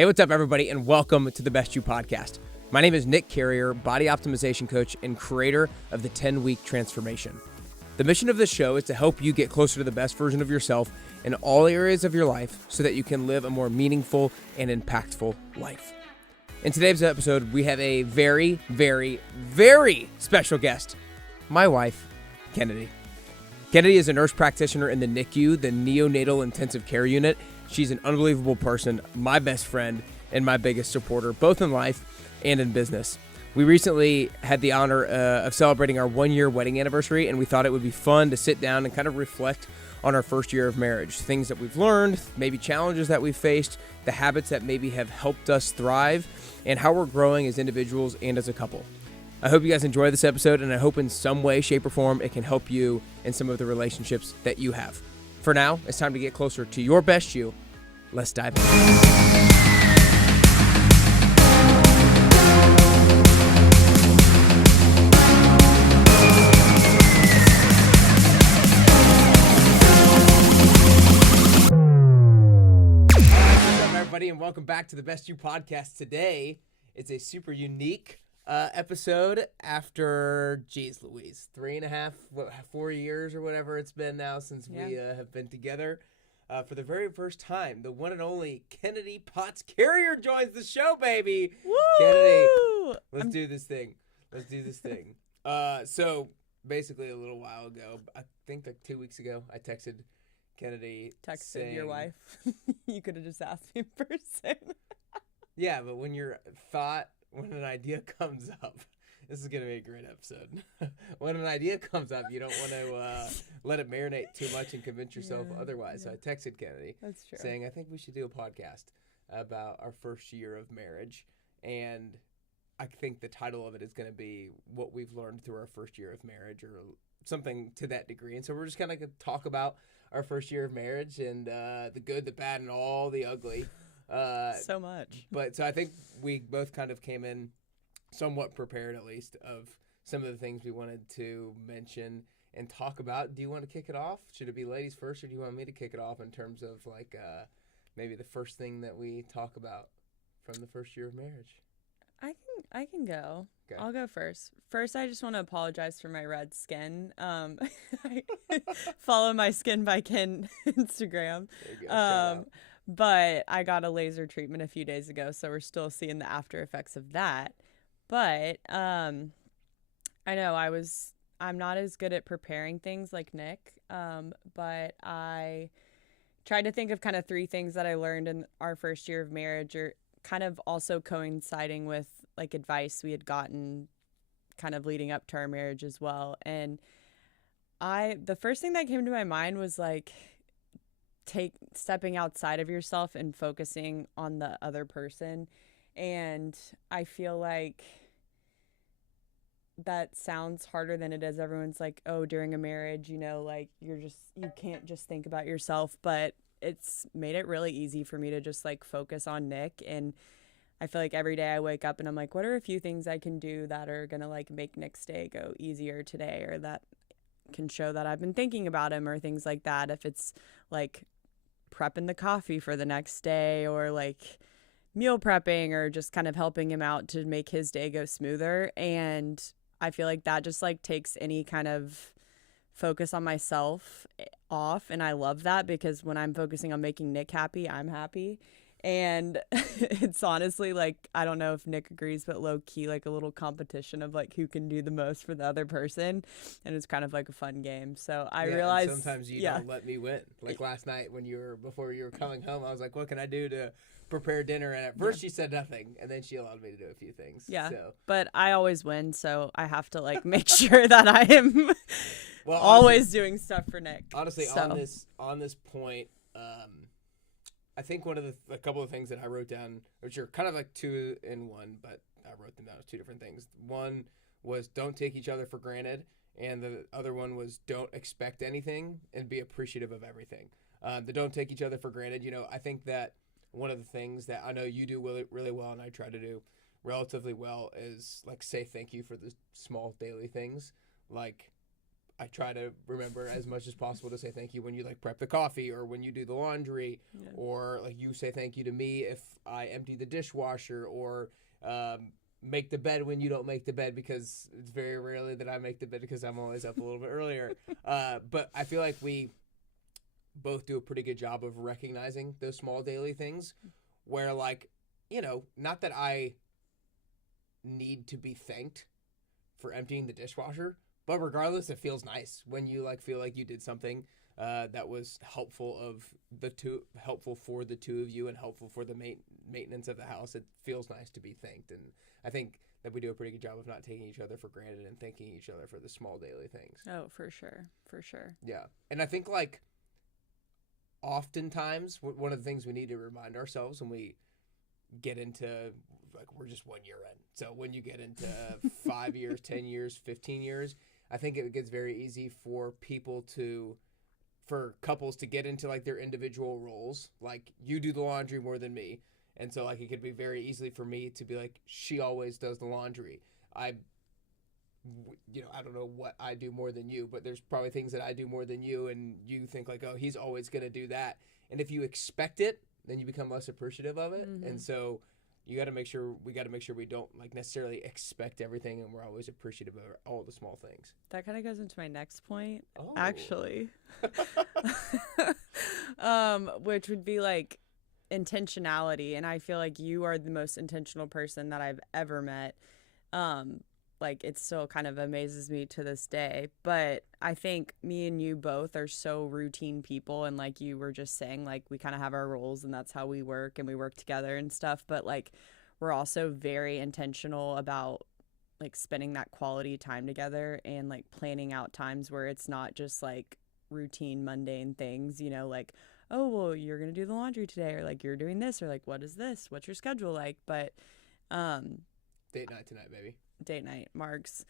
Hey, what's up, everybody, and welcome to the Best You podcast. My name is Nick Carrier, body optimization coach and creator of the 10-Week Transformation. The mission of this show is to help you get closer to the best version of yourself in all areas of your life so that you can live a more meaningful and impactful life. In today's episode, we have a very, very, very special guest, my wife, Kennedy. Kennedy is a nurse practitioner in the NICU, the Neonatal Intensive Care Unit. She's an unbelievable person, my best friend, and my biggest supporter, both in life and in business. We recently had the honor of celebrating our 1-year wedding anniversary, and we thought it would be fun to sit down and kind of reflect on our first year of marriage, things that we've learned, maybe challenges that we've faced, the habits that maybe have helped us thrive, and how we're growing as individuals and as a couple. I hope you guys enjoy this episode, and I hope in some way, shape, or form it can help you in some of the relationships that you have. For now, it's time to get closer to your best you. Let's dive in. What's up, everybody, and welcome back to the Best You podcast. Today, it's a super unique episode after, geez Louise, 3.5, 4 years or whatever it's been now since we have been together. For the very first time, the one and only Kennedy Potts Carrier joins the show, baby. Woo! Kennedy, let's do this thing. So basically a little while ago, I think like 2 weeks ago, I texted Kennedy. Texted your wife. You could have just asked me in person. Yeah, but when an idea comes up, this is going to be a great episode. When an idea comes up, you don't want to let it marinate too much and convince yourself otherwise. Yeah. So I texted Kennedy. That's true. Saying, I think we should do a podcast about our first year of marriage. And I think the title of it is going to be what we've learned through our first year of marriage or something to that degree. And so we're just kind of going to talk about our first year of marriage and the good, the bad, and all the ugly. So much. But so I think we both kind of came in somewhat prepared, at least, of some of the things we wanted to mention and talk about. Do you want to kick it off? Should it be ladies first, or do you want me to kick it off in terms of like maybe the first thing that we talk about from the first year of marriage? I can go. Okay. I'll go first. First, I just want to apologize for my red skin. I follow my Skin by Ken Instagram. There you go. Shout out. But I got a laser treatment a few days ago, so we're still seeing the after effects of that. But I know I'm not as good at preparing things like Nick, but I tried to think of kind of 3 things that I learned in our first year of marriage, or kind of also coinciding with like advice we had gotten kind of leading up to our marriage as well. And the first thing that came to my mind was like stepping outside of yourself and focusing on the other person. And I feel like that sounds harder than it is. Everyone's like, oh, during a marriage, like you can't just think about yourself, but it's made it really easy for me to just like focus on Nick. And I feel like every day I wake up and I'm like, what are a few things I can do that are going to like make Nick's day go easier today, or that can show that I've been thinking about him, or things like that. If it's like prepping the coffee for the next day, or like meal prepping, or just kind of helping him out to make his day go smoother. And I feel like that just like takes any kind of focus on myself off. And I love that, because when I'm focusing on making Nick happy, I'm happy. And it's honestly like, I don't know if Nick agrees, but low key like a little competition of like who can do the most for the other person. And it's kind of like a fun game. So I realized sometimes you don't let me win. Like last night before you were coming home, I was like, what can I do to prepare dinner? And at first she said nothing, and then she allowed me to do a few things. Yeah. So. But I always win, so I have to like make sure that I am always doing stuff for Nick. Honestly, on this point, I think a couple of things that I wrote down, which are kind of like 2 in 1, but I wrote them down as 2 different things. One was don't take each other for granted, and the other one was don't expect anything and be appreciative of everything. The don't take each other for granted, I think that one of the things that I know you do really, really well, and I try to do relatively well, is like say thank you for the small daily things. Like I try to remember as much as possible to say thank you when you like prep the coffee or when you do the laundry, or like you say thank you to me if I empty the dishwasher, or make the bed when you don't make the bed, because it's very rarely that I make the bed because I'm always up a little bit earlier. But I feel like we both do a pretty good job of recognizing those small daily things where, like, you know, not that I need to be thanked for emptying the dishwasher, but regardless, it feels nice when you like feel like you did something that was helpful for the two of you and helpful for the maintenance of the house. It feels nice to be thanked, and I think that we do a pretty good job of not taking each other for granted and thanking each other for the small daily things. Oh, for sure. Yeah, and I think like oftentimes one of the things we need to remind ourselves when we get into, like, we're just 1 year in. So when you get into 5 years, 10 years, 15 years, I think it gets very easy for couples to get into like their individual roles. Like, you do the laundry more than me. And so like it could be very easily for me to be like, she always does the laundry. I don't know what I do more than you, but there's probably things that I do more than you, and you think like, oh, he's always going to do that. And if you expect it, then you become less appreciative of it. Mm-hmm. And so we got to make sure we don't like necessarily expect everything, and we're always appreciative of all the small things. That kind of goes into my next point, oh. actually, which would be like intentionality. And I feel like you are the most intentional person that I've ever met. Like, it still kind of amazes me to this day. But I think me and you both are so routine people. And like you were just saying, like, we kind of have our roles and that's how we work, and we work together and stuff. But like, we're also very intentional about like spending that quality time together and like planning out times where it's not just like routine, mundane things, you know, like, oh, well, you're going to do the laundry today, or like you're doing this, or like, what is this? What's your schedule like? But date night tonight, baby. Date night, Marks.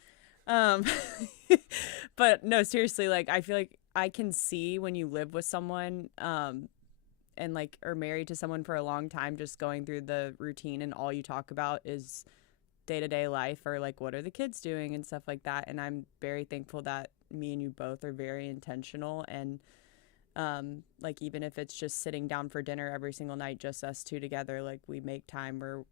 But no, seriously, like, I feel like I can see when you live with someone and like are married to someone for a long time, just going through the routine and all you talk about is day-to-day life, or like, what are the kids doing and stuff like that. And I'm very thankful that me and you both are very intentional, and like, even if it's just sitting down for dinner every single night, just us two together, like, we make time where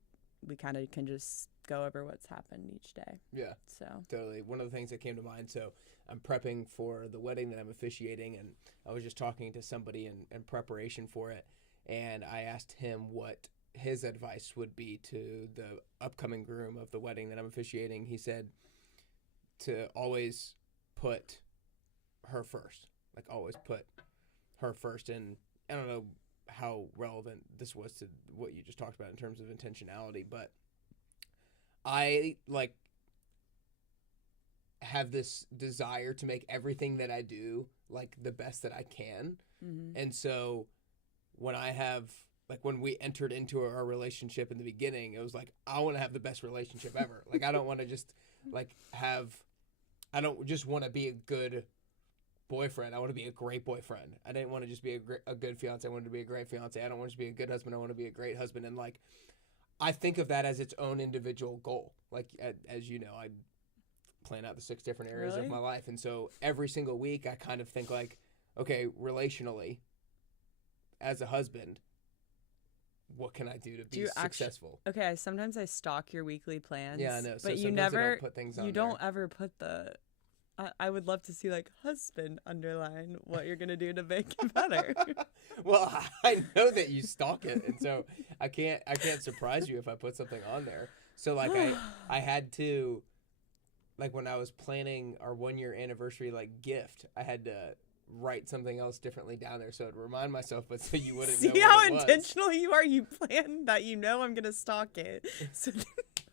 we kind of can just go over what's happened each day. Yeah, so totally. One of the things that came to mind, so I'm prepping for the wedding that I'm officiating, and I was just talking to somebody in preparation for it, and I asked him what his advice would be to the upcoming groom of the wedding that I'm officiating. He said to always put her first, like, always put her first. And I don't know how relevant this was to what you just talked about in terms of intentionality, but I like have this desire to make everything that I do like the best that I can. Mm-hmm. And so when we entered into our relationship in the beginning, it was like, I want to have the best relationship ever. Like, I don't want to just I don't just want to be a good boyfriend. I want to be a great boyfriend. I didn't want to just be a good fiance. I wanted to be a great fiance. I don't want to just be a good husband. I want to be a great husband. And like, I think of that as its own individual goal. Like, as you know, I plan out the 6 different areas of my life. And so every single week I kind of think like, okay, relationally, as a husband, what can I do to be successful? Okay, sometimes I stalk your weekly plans. Yeah, I know. So but you never I don't put things on you don't ever put the I would love to see like husband underline what you're going to do to make it better. Well, I know that you stalk it, and so I can't surprise you if I put something on there. So like I had to, like, when I was planning our 1-year anniversary like gift, I had to write something else differently down there so I'd remind myself, but so you wouldn't know See how intentional you are? You plan that, you know I'm going to stalk it. So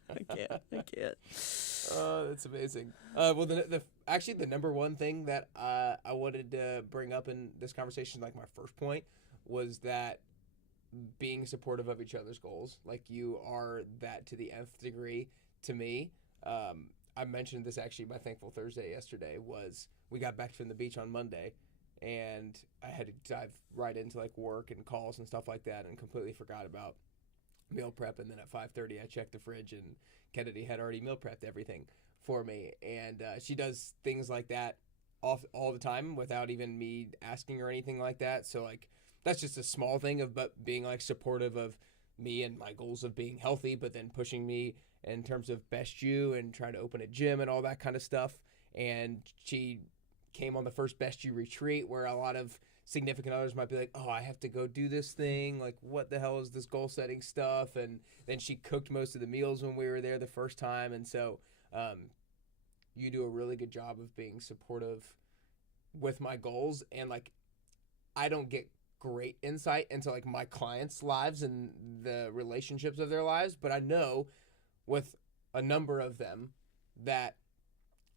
I can't. Oh, that's amazing. Well, actually the number one thing that I wanted to bring up in this conversation, like my first point, was that being supportive of each other's goals. Like, you are that to the nth degree to me. I mentioned this actually my Thankful Thursday yesterday. Was we got back from the beach on Monday, and I had to dive right into like work and calls and stuff like that, and completely forgot about meal prep. And then at 5:30 I checked the fridge, and Kennedy had already meal prepped everything for me. And she does things like that all the time without even me asking or anything like that. So like that's just a small thing of but being like supportive of me and my goals of being healthy, but then pushing me in terms of Best You and trying to open a gym and all that kind of stuff. And she came on the first Best You retreat where a lot of significant others might be like, oh, I have to go do this thing. Like, what the hell is this goal setting stuff? And then she cooked most of the meals when we were there the first time. And so you do a really good job of being supportive with my goals. And like, I don't get great insight into like my clients' lives and the relationships of their lives, but I know with a number of them that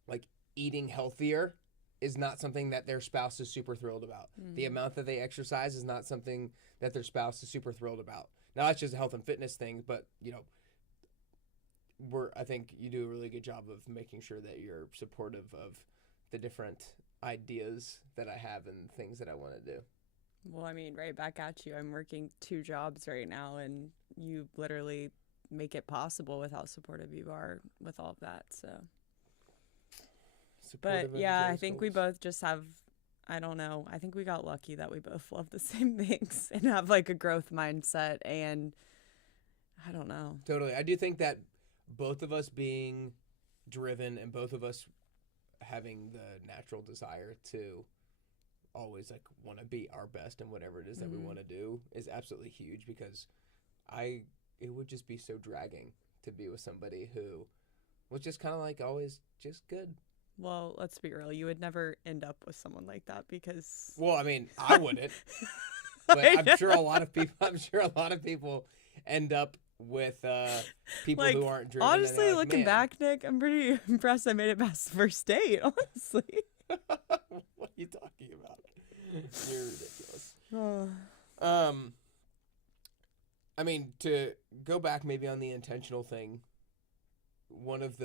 like eating healthier is not something that their spouse is super thrilled about. The amount that they exercise is not something that their spouse is super thrilled about. Now that's just a health and fitness thing, but you know, I think you do a really good job of making sure that you're supportive of the different ideas that I have and things that I want to do. Well, I mean, right back at you. I'm working 2 jobs right now, and you literally make it possible with how supportive you are with all of that. So, but yeah, I think we both just have, I don't know, I think we got lucky that we both love the same things and have like a growth mindset, and I don't know. Totally. I do think that both of us being driven and both of us having the natural desire to always like want to be our best in whatever it is that we want to do is absolutely huge, because it would just be so dragging to be with somebody who was just kind of like always just good. Well, let's be real. You would never end up with someone like that because. Well, I mean, I wouldn't, but I'm sure a lot of people end up with people like, who aren't driven. Honestly, like, looking back, Nick, I'm pretty impressed I made it past the first date. Honestly. What are you talking about? You're ridiculous. I mean, to go back maybe on the intentional thing, one of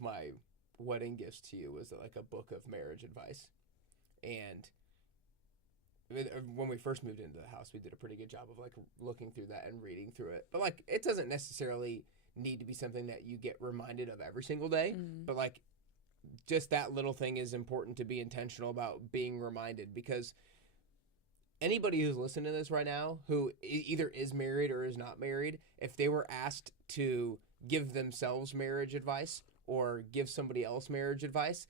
my wedding gifts to you was like a book of marriage advice. And when we first moved into the house, we did a pretty good job of like looking through that and reading through it. But like, it doesn't necessarily need to be something that you get reminded of every single day. But like, just that little thing is important to be intentional about being reminded, because anybody who's listening to this right now who either is married or is not married, if they were asked to give themselves marriage advice or give somebody else marriage advice,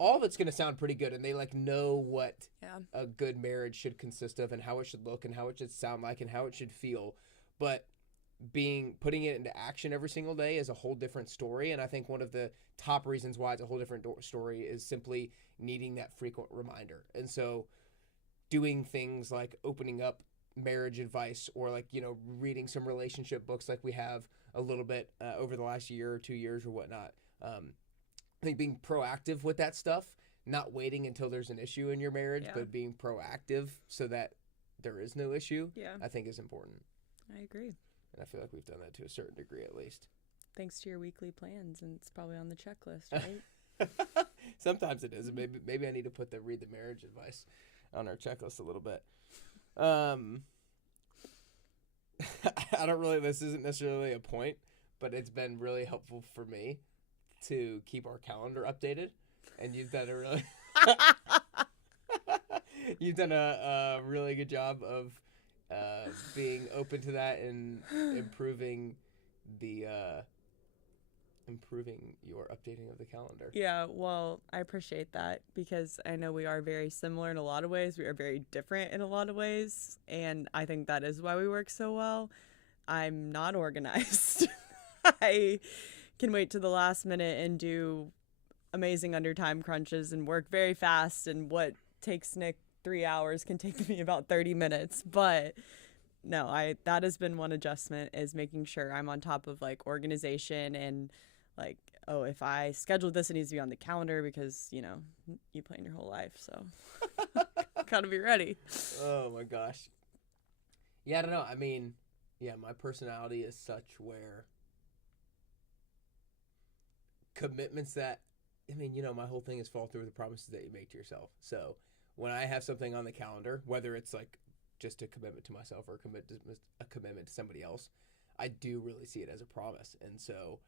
all of it's going to sound pretty good, and they like know what a good marriage should consist of and how it should look and how it should sound like and how it should feel. But putting it into action every single day is a whole different story. And I think one of the top reasons why it's a whole different story is simply needing that frequent reminder. And so doing things like opening up marriage advice or like, you know, reading some relationship books like we have a little bit over the last year or 2 years or whatnot. I think being proactive with that stuff, not waiting until there's an issue in your marriage, but being proactive so that there is no issue, I think is important. I agree. And I feel like we've done that to a certain degree at least. Thanks to your weekly plans, and it's probably on the checklist, right? Sometimes it is. Maybe I need to put the read the marriage advice on our checklist a little bit. This isn't necessarily a point, but it's been really helpful for me to keep our calendar updated. And you've done a really good job of being open to that and improving your updating of the calendar. Yeah, well, I appreciate that, because I know we are very similar in a lot of ways. We are very different in a lot of ways, and I think that is why we work so well. I'm not organized. I can wait to the last minute and do amazing under time crunches and work very fast, and what takes Nick 3 hours can take me about 30 minutes. But no, that has been one adjustment, is making sure I'm on top of like organization and like, oh, if I scheduled this, it needs to be on the calendar, because, you know, you plan your whole life. So gotta be ready. Oh my gosh. Yeah, I don't know. I mean, yeah, my personality is such where commitments that, I mean, you know, my whole thing is follow through with the promises that you make to yourself. So when I have something on the calendar, whether it's like just a commitment to myself or a commitment to somebody else, I do really see it as a promise. And so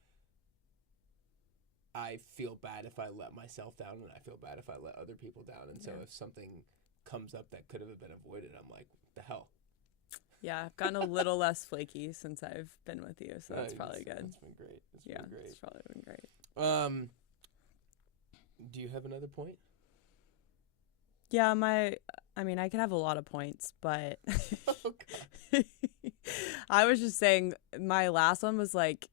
I feel bad if I let myself down, and I feel bad if I let other people down. And so if something comes up that could have been avoided, I'm like, the hell. Yeah, I've gotten a little less flaky since I've been with you, so that's probably good. That's been great. That's been great. It's probably been great. Do you have another point? Yeah, I could have a lot of points, but I was just saying my last one was like,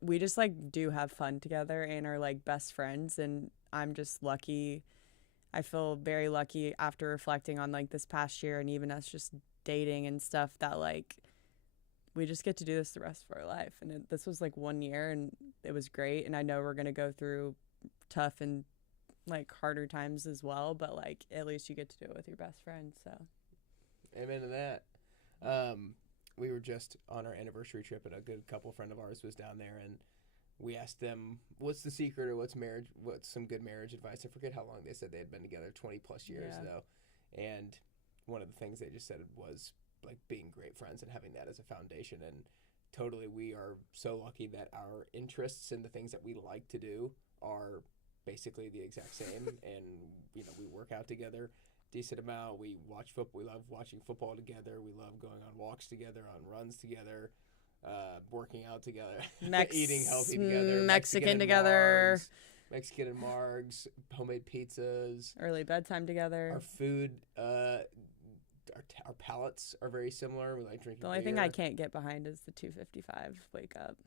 we just like do have fun together and are like best friends, and I'm just lucky. I feel very lucky after reflecting on like this past year and even us just dating and stuff that like we just get to do this the rest of our life. And this was like 1 year and it was great. And I know we're going to go through tough and like harder times as well, but like at least you get to do it with your best friend. So amen to that. We were just on our anniversary trip and a good couple friend of ours was down there, and we asked them, what's the secret or what's some good marriage advice? I forget how long they said they had been together, 20 plus years though. And one of the things they just said was like being great friends and having that as a foundation. And totally, we are so lucky that our interests and the things that we like to do are basically the exact same. And, we work out together decent amount. We watch football. We love watching football together. We love going on walks together, on runs together. Working out together, eating healthy together, Mexican together, Mexican and margs, homemade pizzas, early bedtime together. Our food, our palates are very similar. We like drinking. The only thing I can't get behind is the 2:55 wake up.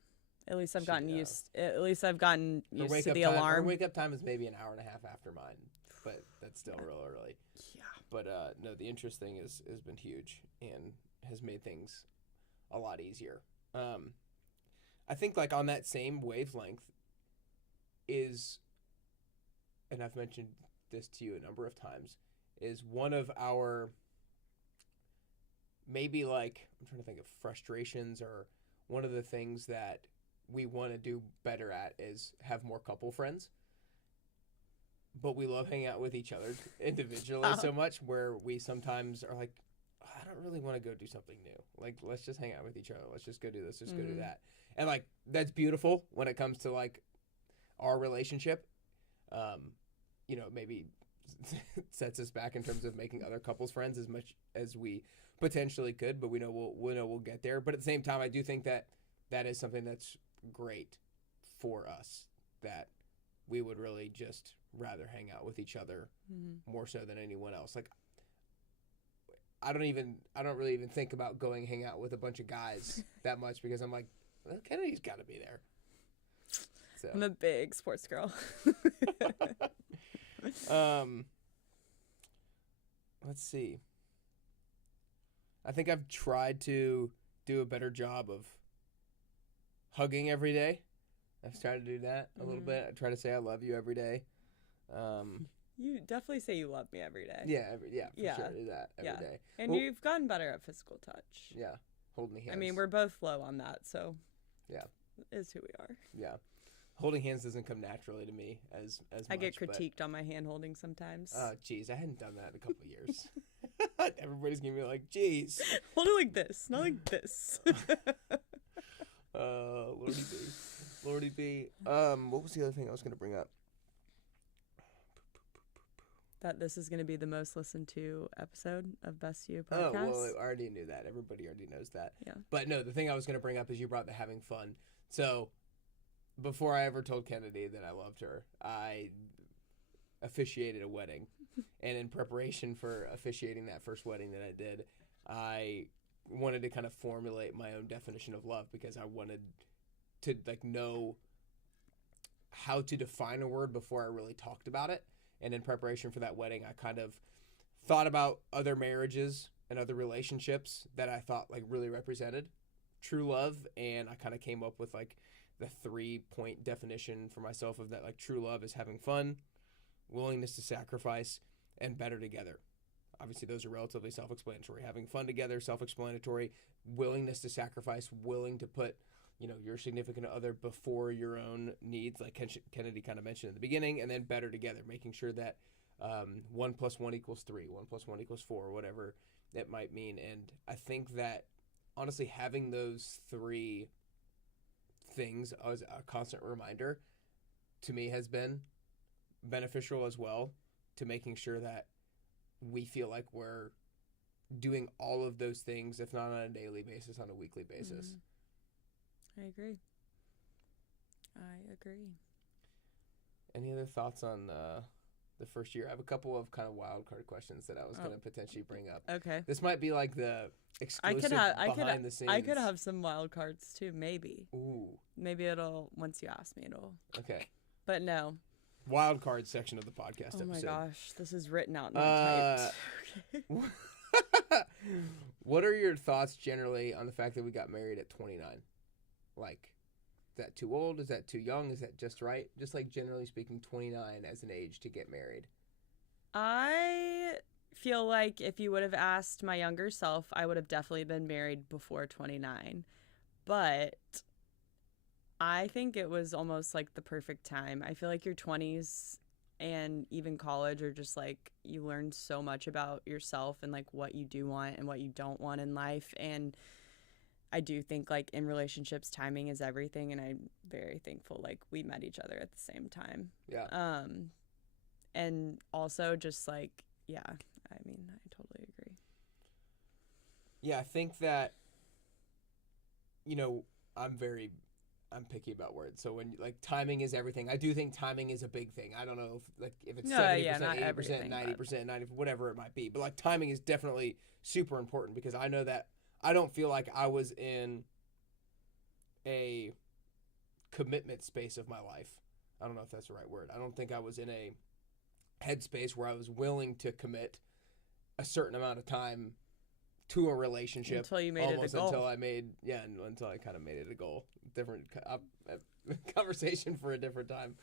At least I've gotten used. At least I've gotten used to the alarm. Our wake up time is maybe an hour and a half after mine, but that's still real early. Yeah. But no, the interest thing has been huge and has made things a lot easier. I think like on that same wavelength is, and I've mentioned this to you a number of times, is one of our maybe like, I'm trying to think of frustrations, or one of the things that we want to do better at is have more couple friends. But we love hanging out with each other individually so much, where we sometimes are like, I don't really want to go do something new. Like, let's just hang out with each other. Let's just go do this. Just go do that. And like, that's beautiful when it comes to like our relationship. Maybe sets us back in terms of making other couples friends as much as we potentially could, but we know we'll get there. But at the same time, I do think that is something that's great for us, that we would really just rather hang out with each other more so than anyone else. Like, I don't really even think about going hang out with a bunch of guys that much, because I'm like, well, Kennedy's got to be there. So. I'm a big sports girl. Let's see. I think I've tried to do a better job of hugging every day. I've tried to do that a little bit. I try to say I love you every day. You definitely say you love me every day. Yeah, for sure. Do that every day. And you've gotten better at physical touch. Yeah, holding hands. I mean, we're both low on that, so yeah, is who we are. Yeah, holding hands doesn't come naturally to me as much. I get critiqued on my hand holding sometimes. Oh, geez, I hadn't done that in a couple of years. Everybody's gonna be like, geez, hold it like this, not like this. Lordy B. What was the other thing I was gonna bring up? That this is going to be the most listened to episode of Best You podcast. Oh, well, I already knew that. Everybody already knows that. Yeah. But no, the thing I was going to bring up is you brought the having fun. So before I ever told Kennedy that I loved her, I officiated a wedding. And in preparation for officiating that first wedding that I did, I wanted to kind of formulate my own definition of love, because I wanted to like know how to define a word before I really talked about it. And in preparation for that wedding, I kind of thought about other marriages and other relationships that I thought like really represented true love. And I kind of came up with like the 3-point definition for myself of that. Like, true love is having fun, willingness to sacrifice, and better together. Obviously, those are relatively self-explanatory. Having fun together, self-explanatory. Willingness to sacrifice, willing to put your significant other before your own needs, like Kennedy kind of mentioned at the beginning, and then better together, making sure that 1 + 1 = 3, 1 + 1 = 4, whatever it might mean. And I think that, honestly, having those 3 things as a constant reminder to me has been beneficial as well, to making sure that we feel like we're doing all of those things, if not on a daily basis, on a weekly basis. I agree. Any other thoughts on the first year? I have a couple of kind of wild card questions that I was going to potentially bring up. Okay. This might be like the exclusive behind the scenes. I could have some wild cards too, maybe. Ooh. Maybe it'll, once you ask me, it'll. Okay. But no. Wild card section of the podcast episode. Oh my gosh, this is written out and typed. What are your thoughts generally on the fact that we got married at 29? Like, is that too old? Is that too young? Is that just right? Just like generally speaking, 29 as an age to get married. I feel like if you would have asked my younger self, I would have definitely been married before 29. But I think it was almost like the perfect time. I feel like your 20s and even college are just like, you learn so much about yourself and like what you do want and what you don't want in life. And I do think like in relationships, timing is everything. And I'm very thankful like we met each other at the same time. Yeah. And also just like, yeah, I mean, I totally agree. Yeah, I think that, you know, I'm picky about words. So when like timing is everything, I do think timing is a big thing. I don't know if it's 70%, 80%, 90%, 90, whatever it might be. But like timing is definitely super important, because I know that I don't feel like I was in a commitment space of my life. I don't know if that's the right word. I don't think I was in a headspace where I was willing to commit a certain amount of time to a relationship until you made it a goal. Until I kind of made it a goal. Different conversation for a different time.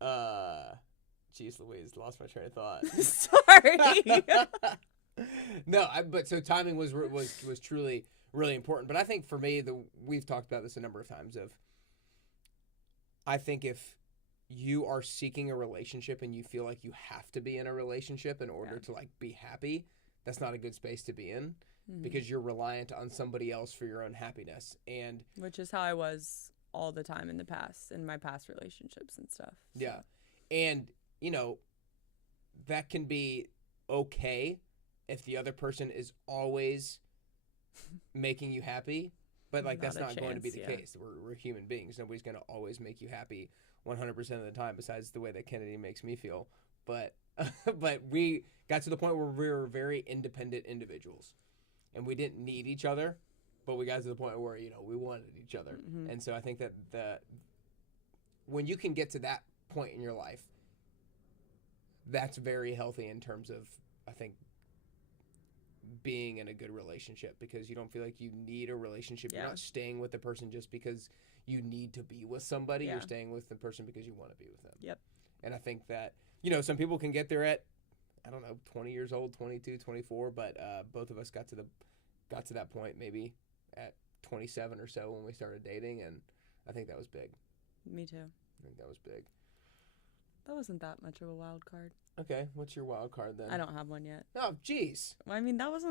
Jeez Louise, lost my train of thought. Sorry. No, but so timing was truly really important. But I think for me, we've talked about this a number of times. I think if you are seeking a relationship and you feel like you have to be in a relationship in order to like be happy, that's not a good space to be in, because you're reliant on somebody else for your own happiness. And which is how I was all the time in the past, in my past relationships and stuff. So. Yeah. And, you know, that can be okay if the other person is always making you happy, but like that's not going to be the case. We're human beings. Nobody's going to always make you happy 100% of the time, besides the way that Kennedy makes me feel. But but we got to the point where we were very independent individuals, and we didn't need each other, but we got to the point where, you know, we wanted each other. Mm-hmm. And so I think that when you can get to that point in your life, that's very healthy in terms of, I think, being in a good relationship, because you don't feel like you need a relationship. You're not staying with the person just because you need to be with somebody. You're staying with the person because you want to be with them. Yep. And I think that, you know, some people can get there at, I don't know, 20 years old, 22, 24, but both of us got to that point maybe at 27 or so when we started dating, and I think that was big. Me too. I think that was big. That wasn't that much of a wild card. Okay, what's your wild card then? I don't have one yet. Oh, jeez. Well, I mean, that was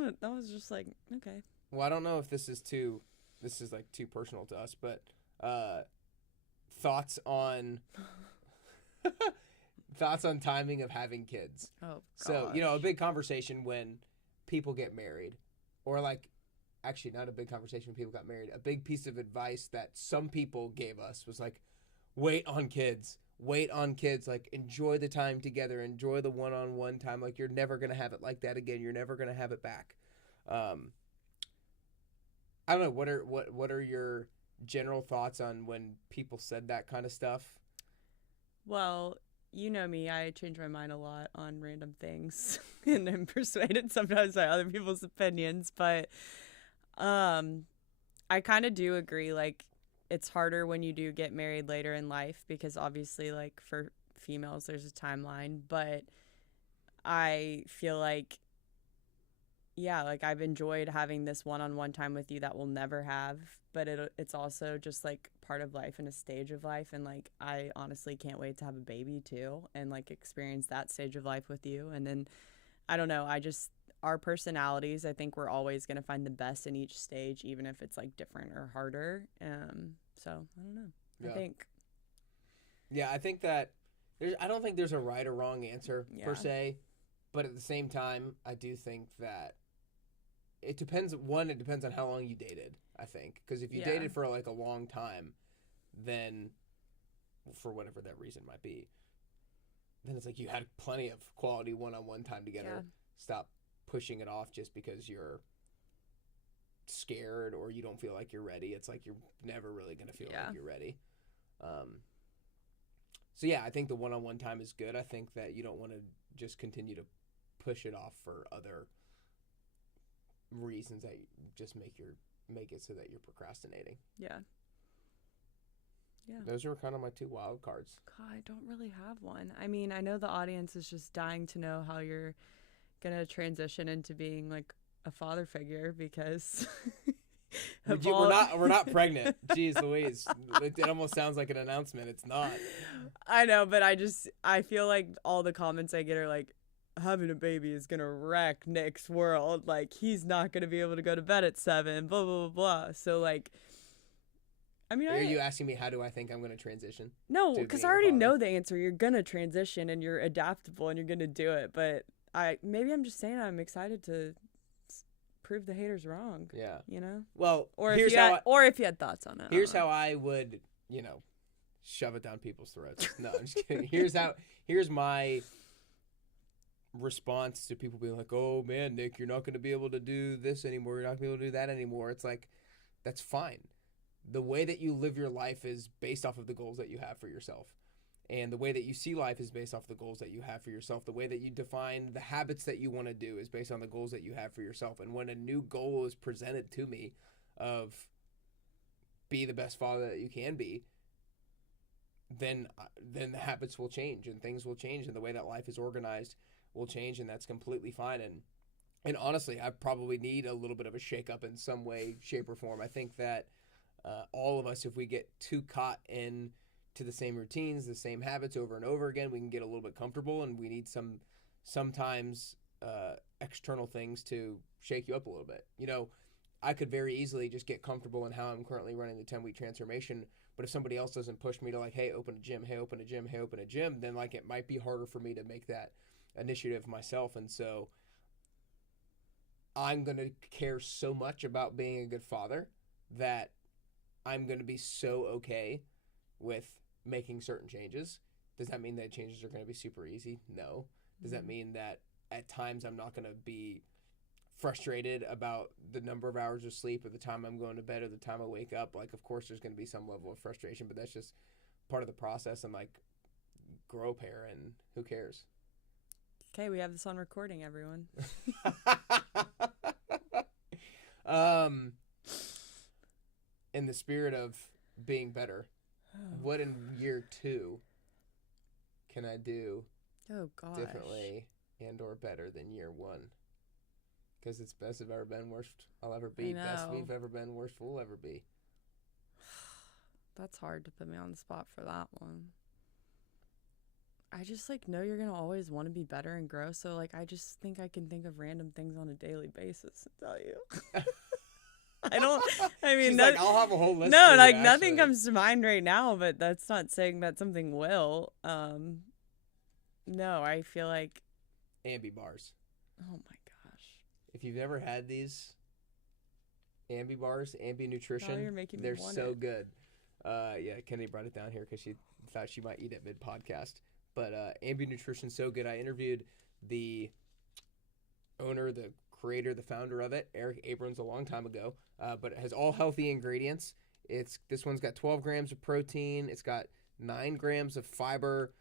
just like, okay. Well, I don't know if this is like too personal to us, but thoughts on timing of having kids. Oh, gosh. So, you know, a big conversation when people get married, or like, actually not a big conversation when people got married. A big piece of advice that some people gave us was like, wait on kids. Like, enjoy the time together, enjoy the one-on-one time. Like, you're never going to have it like that again. You're never going to have it back. I don't know. What are your general thoughts on when people said that kind of stuff? Well, you know me, I change my mind a lot on random things and I'm persuaded sometimes by other people's opinions, but I kind of do agree. Like, it's harder when you do get married later in life, because obviously, like, for females, there's a timeline. But I feel like, yeah, like, I've enjoyed having this one-on-one time with you that we'll never have. But it's also just, like, part of life and a stage of life. And, like, I honestly can't wait to have a baby, too, and, like, experience that stage of life with you. And then, I don't know, our personalities, I think we're always going to find the best in each stage, even if it's like different or harder. So I don't know. Yeah. I think Yeah, I think that I don't think there's a right or wrong answer per se, but at the same time, I do think that it depends. One, it depends on how long you dated, I think. Because if you dated for like a long time, then for whatever that reason might be, then it's like you had plenty of quality one-on-one time together. Yeah. Stop pushing it off just because you're scared or you don't feel like you're ready. It's like you're never really going to feel like you're ready. So yeah, I think the one-on-one time is good. I think that you don't want to just continue to push it off for other reasons that just make it so that you're procrastinating. Yeah. Yeah. Those are kind of my two wild cards. God, I don't really have one. I mean, I know the audience is just dying to know how you're gonna transition into being like a father figure because we're not pregnant. Jeez Louise. It almost sounds like an announcement. It's not. I know, but I feel like all the comments I get are like, having a baby is gonna wreck Nick's world. Like, he's not gonna be able to go to bed at 7, blah blah blah blah. So like, I mean, are you asking me how do I think I'm gonna transition? No, because I already know the answer. You're gonna transition and you're adaptable and you're gonna do it. But maybe I'm just saying I'm excited to prove the haters wrong. Yeah. You know. Well, or if you had thoughts on it. Here's how I would, shove it down people's throats. No, I'm just kidding. Here's my response to people being like, "Oh man, Nick, you're not going to be able to do this anymore. You're not going to be able to do that anymore." It's like, that's fine. The way that you live your life is based off of the goals that you have for yourself. And the way that you see life is based off the goals that you have for yourself. The way that you define the habits that you want to do is based on the goals that you have for yourself. And when a new goal is presented to me of be the best father that you can be, then the habits will change and things will change and the way that life is organized will change, and that's completely fine. And honestly, I probably need a little bit of a shake-up in some way, shape, or form. I think that all of us, if we get too caught in to the same routines, the same habits over and over again, we can get a little bit comfortable, and we need sometimes external things to shake you up a little bit. I could very easily just get comfortable in how I'm currently running the 10-week transformation, but if somebody else doesn't push me to like, hey, open a gym, hey, open a gym, hey, open a gym, then like it might be harder for me to make that initiative myself. And so I'm going to care so much about being a good father that I'm going to be so okay with making certain changes. Does that mean that changes are going to be super easy? No. Does that mean that at times I'm not going to be frustrated about the number of hours of sleep or the time I'm going to bed or the time I wake up? Like, of course there's going to be some level of frustration, but that's just part of the process. And like, grow a pair, and who cares? Okay, we have this on recording, everyone. In the spirit of being better, what in year 2 can I do differently and or better than year 1? Because it's best I've ever been, worst I'll ever be, best we've ever been, worst we'll ever be. That's hard to put me on the spot for that one. I just know you're gonna always want to be better and grow, so I just think I can think of random things on a daily basis and tell you. She's like, I'll have a whole list. No, nothing comes to mind right now, but that's not saying that something will. No, I feel like Ambi bars. Oh my gosh. If you've ever had these Ambi bars, Ambi Nutrition, you're making me they're want so it. good. Yeah, Kennedy brought it down here because she thought she might eat it mid-podcast. But Ambi Nutrition's so good. I interviewed the owner, the creator, the founder of it, Eric Abrams, a long time ago. But it has all healthy ingredients. This one's got 12 grams of protein. It's got 9 grams of fiber,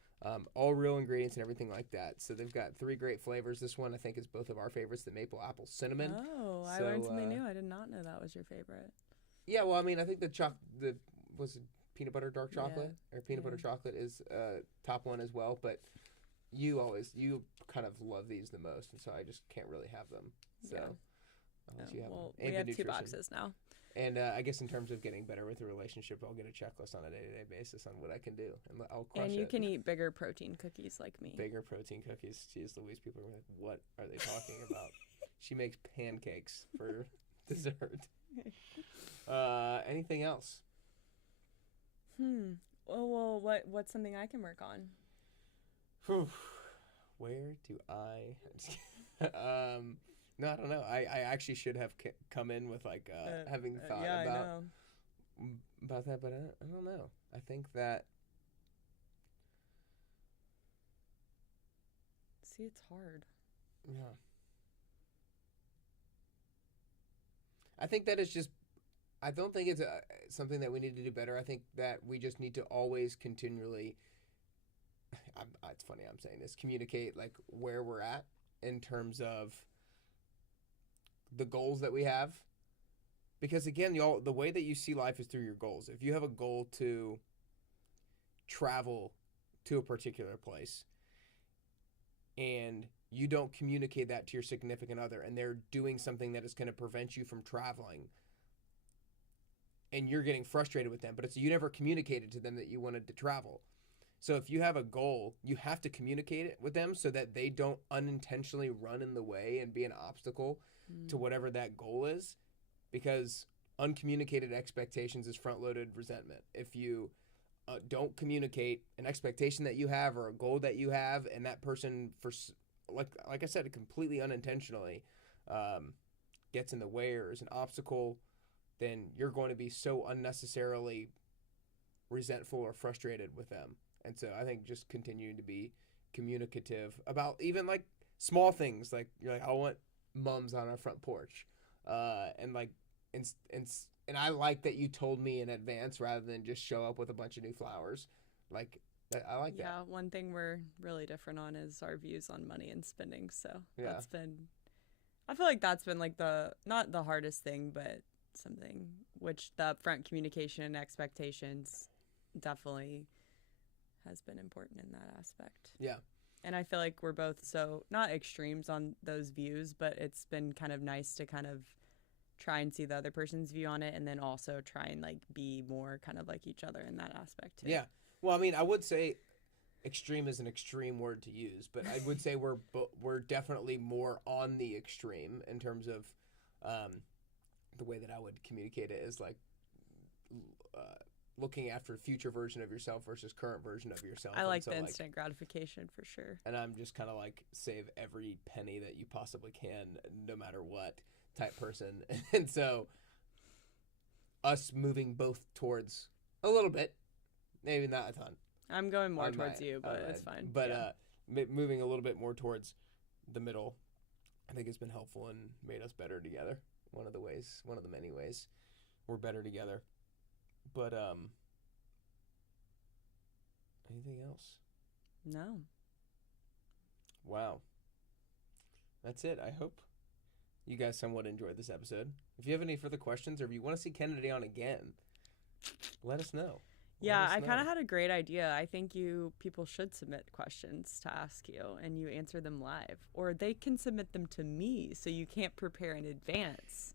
all real ingredients and everything like that. So they've got 3 great flavors. This one I think is both of our favorites, the maple apple cinnamon. Oh, I learned something new. I did not know that was your favorite. Yeah, well, I mean, I think was it peanut butter dark chocolate or peanut butter chocolate is top one as well. But you kind of love these the most, and so I just can't really have them. So unless you have them. We have 2 boxes now. And I guess in terms of getting better with the relationship, I'll get a checklist on a day-to-day basis on what I can do, and I'll crush it. And you can eat bigger protein cookies like me. Bigger protein cookies. Jeez Louise, people are like, what are they talking about? She makes pancakes for dessert. Anything else? well, what's something I can work on? Whew. Where do I? No, I don't know. I actually should have come in with like having thought yeah, about I know. about that, but I don't know. I think that See, it's hard. yeah. I think that is just. I don't think it's something that we need to do better. I think that we just need to always continually. It's funny I'm saying this. Communicate like where we're at in terms of the goals that we have, because again, the way that you see life is through your goals. If you have a goal to travel to a particular place and you don't communicate that to your significant other and they're doing something that is going to prevent you from traveling and you're getting frustrated with them, but you never communicated to them that you wanted to travel. So if you have a goal, you have to communicate it with them so that they don't unintentionally run in the way and be an obstacle to whatever that goal is, because uncommunicated expectations is front-loaded resentment. If you don't communicate an expectation that you have or a goal that you have, and that person, for like I said, completely unintentionally gets in the way or is an obstacle, then you're going to be so unnecessarily resentful or frustrated with them. And so I think just continuing to be communicative about even like small things, like you're like, I want mums on our front porch, and like and I like that you told me in advance rather than just show up with a bunch of new flowers. Like I like that. Yeah, one thing we're really different on is our views on money and spending. So Yeah. I feel like that's been like not the hardest thing, but something which the upfront communication and expectations definitely has been important in that aspect. Yeah. And I feel like we're both so not extremes on those views, but it's been kind of nice to kind of try and see the other person's view on it, and then also try and like be more kind of like each other in that aspect too. Yeah. Well, I mean, I would say extreme is an extreme word to use, but I would say we're definitely more on the extreme in terms of the way that I would communicate it is like looking after future version of yourself versus current version of yourself. I like the instant gratification for sure. And I'm just kind of like save every penny that you possibly can, no matter what type person. And so us moving both towards a little bit, maybe not a ton. I'm going more towards you, but it's fine. But moving a little bit more towards the middle, I think has been helpful and made us better together. One of the many ways we're better together. But anything else? No. Wow. That's it. I hope you guys somewhat enjoyed this episode. If you have any further questions or if you want to see Kennedy on again, let us know. Yeah, I kind of had a great idea. I think people should submit questions to ask you and you answer them live. Or they can submit them to me so you can't prepare in advance.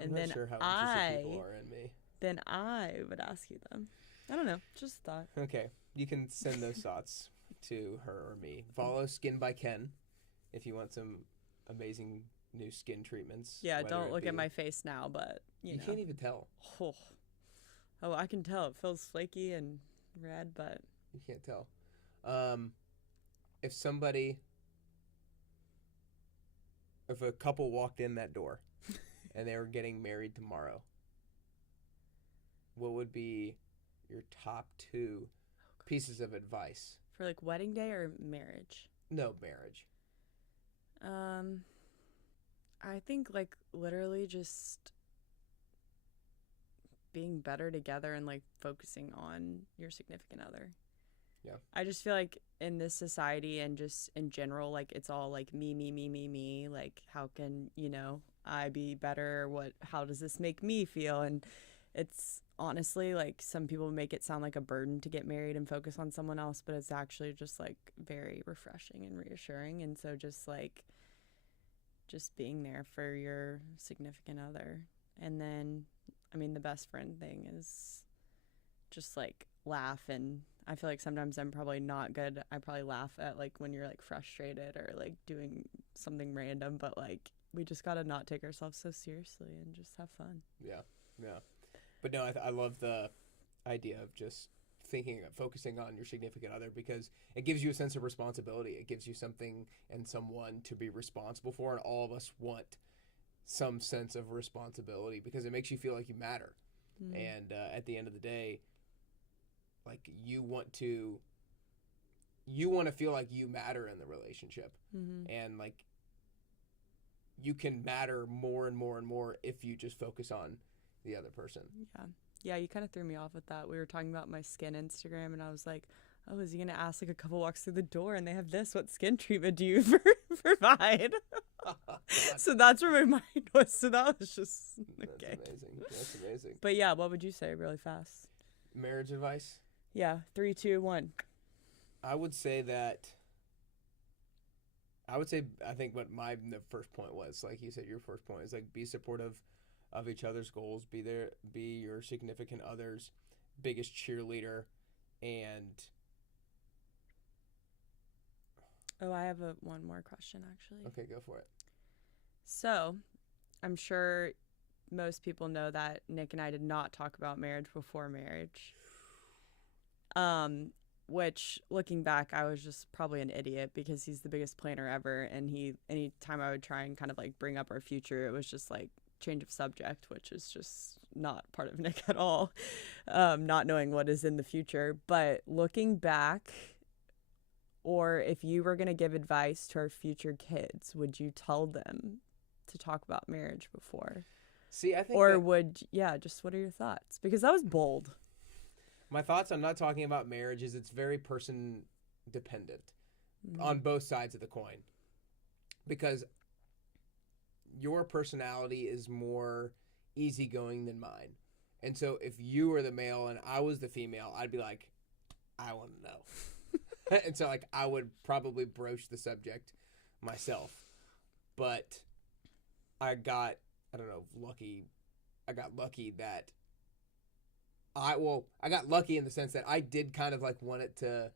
I'm not sure how interested people are in me. Then I would ask you them. I don't know. Just a thought. Okay. You can send those thoughts to her or me. Follow Skin by Ken if you want some amazing new skin treatments. Yeah, don't look at my face now, but you know. You can't even tell. Oh, I can tell. It feels flaky and red, but you can't tell. If a couple walked in that door and they were getting married tomorrow, what would be your top 2 pieces of advice? For like wedding day or marriage? No, marriage. I think like literally just being better together and like focusing on your significant other. Yeah. I just feel like in this society and just in general, like it's all like me. Like how can, I be better? How does this make me feel? And it's honestly like some people make it sound like a burden to get married and focus on someone else, but it's actually just like very refreshing and reassuring. And so just being there for your significant other. And then, I mean, the best friend thing is just like laugh. And I feel like sometimes I'm probably not good. I probably laugh at like when you're like frustrated or like doing something random, but like we just got to not take ourselves so seriously and just have fun. Yeah. Yeah. But no, I love the idea of just focusing on your significant other, because it gives you a sense of responsibility. It gives you something and someone to be responsible for, and all of us want some sense of responsibility because it makes you feel like you matter. And at the end of the day, like you want to feel like you matter in the relationship, and like you can matter more and more and more if you just focus on the other person. Yeah, you kind of threw me off with that. We were talking about my skin Instagram, and I was like, oh, is he going to ask like a couple walks through the door and they have this? What skin treatment do you provide? So that's where my mind was. So that was just, okay. That's amazing. But yeah, what would you say really fast? Marriage advice? Yeah, 3, 2, 1. I think what the first point was, like you said, your first point is like be supportive of each other's goals, be your significant other's biggest cheerleader, and I have one more question actually. Okay, go for it. So, I'm sure most people know that Nick and I did not talk about marriage before marriage. Which, looking back, I was just probably an idiot because he's the biggest planner ever, and anytime I would try and kind of like bring up our future, it was just like change of subject, which is just not part of Nick at all, not knowing what is in the future. But looking back, or if you were going to give advice to our future kids, would you tell them to talk about marriage before? See, I think just what are your thoughts? Because that was bold. My thoughts on not talking about marriage is it's very person dependent on both sides of the coin, because your personality is more easygoing than mine. And so if you were the male and I was the female, I'd be like, I want to know. And so like I would probably broach the subject myself. But I got lucky. I got lucky in the sense that I did kind of like want it to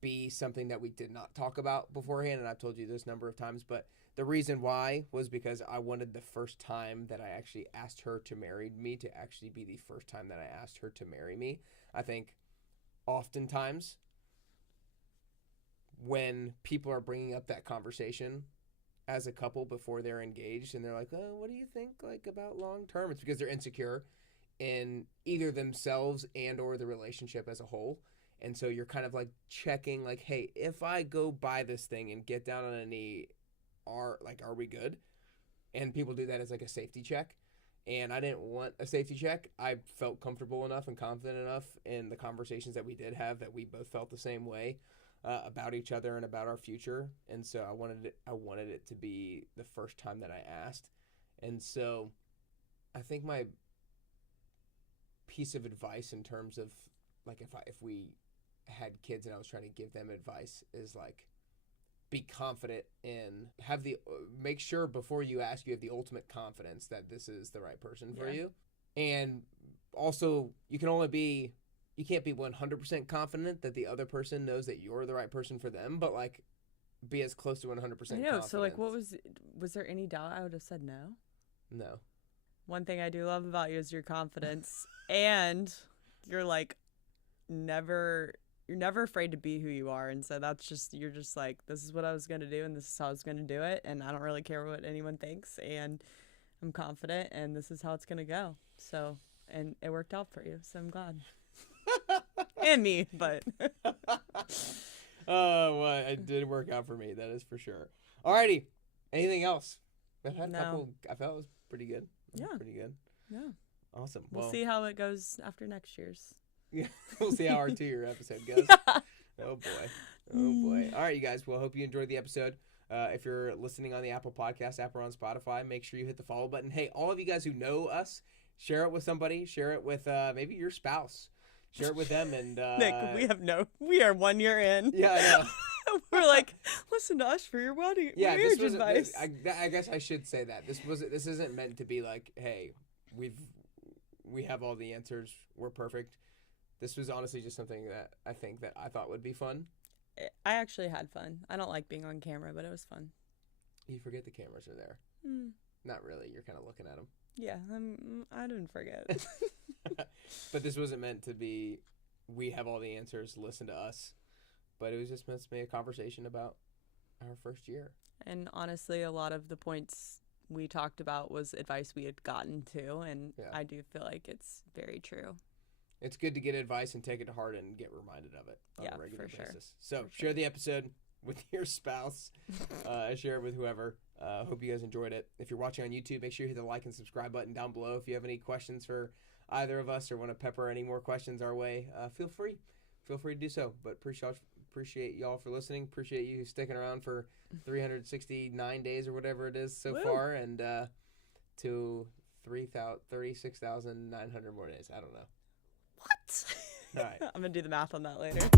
be something that we did not talk about beforehand, and I've told you this number of times, but the reason why was because I wanted the first time that I actually asked her to marry me to actually be the first time that I asked her to marry me. I think oftentimes when people are bringing up that conversation as a couple before they're engaged and they're like, oh, what do you think like about long term? It's because they're insecure in either themselves and or the relationship as a whole. And so you're kind of like checking like, hey, if I go buy this thing and get down on a knee, are we good? And people do that as like a safety check. And I didn't want a safety check. I felt comfortable enough and confident enough in the conversations that we did have that we both felt the same way about each other and about our future. And so I wanted it to be the first time that I asked. And so I think my piece of advice in terms of like if we had kids and I was trying to give them advice is like be confident in make sure before you ask you have the ultimate confidence that this is the right person for you. And also you can't be 100% confident that the other person knows that you're the right person for them, but like be as close to 100% confident. I know. So like was there any doubt? I would have said no. One thing I do love about you is your confidence, and you're like you're never afraid to be who you are. And so you're just like, this is what I was going to do and this is how I was going to do it. And I don't really care what anyone thinks, and I'm confident and this is how it's going to go. So, and it worked out for you. So I'm glad. And me, but. Oh, well, it did work out for me. That is for sure. Alrighty. Anything else? I've had a couple. I felt it was pretty good. Yeah. Pretty good. Yeah. Awesome. We'll see how it goes after next year's. Yeah, we'll see how our 2-year episode goes. Oh boy. All right, you guys. Well, hope you enjoyed the episode. If you're listening on the Apple Podcast app or on Spotify, make sure you hit the follow button. Hey, all of you guys who know us, share it with somebody. Share it with maybe your spouse. Share it with them. And Nick, we are 1 year in. Yeah, I know. We're like, listen to us for your marriage advice. I guess I should say that this isn't meant to be like, hey, we have all the answers. We're perfect. This was honestly just something that I thought would be fun. I actually had fun. I don't like being on camera, but it was fun. You forget the cameras are there. Not really. You're kind of looking at them. Yeah, I didn't forget. But this wasn't meant to be, we have all the answers, listen to us. But it was just meant to be a conversation about our first year. And honestly, a lot of the points we talked about was advice we had gotten to, and I do feel like it's very true. It's good to get advice and take it to heart and get reminded of it on a regular basis. Sure. So share the episode with your spouse. Share it with whoever. Hope you guys enjoyed it. If you're watching on YouTube, make sure you hit the like and subscribe button down below. If you have any questions for either of us or want to pepper any more questions our way, feel free to do so. But appreciate y'all for listening. Appreciate you sticking around for 369 days or whatever it is so far, and to 36,900 more days. I don't know. What? All right. I'm gonna do the math on that later.